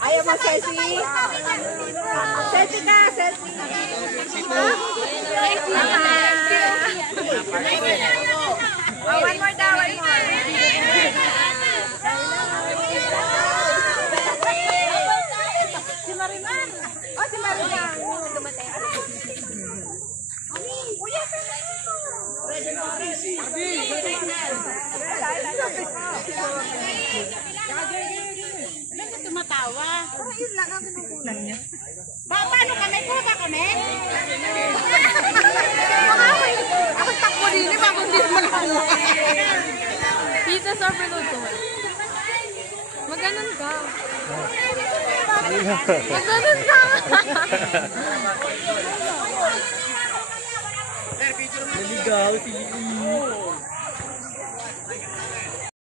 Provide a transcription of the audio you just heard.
Ayaw mo selfie? Selfie ka, selfie. Oh, one more daw, one more. Si Mariman. Oh, si Mariman. Dumatay. Kuya, Ba't ka tumatawa? parang yun lang ang pinukunan niya. Paano kami? Kuha kami? Ako takbo din eh, bago hindi mo nakuha. Dito sa overload ko. Maganon ka. Maganon ka. Naligaw, si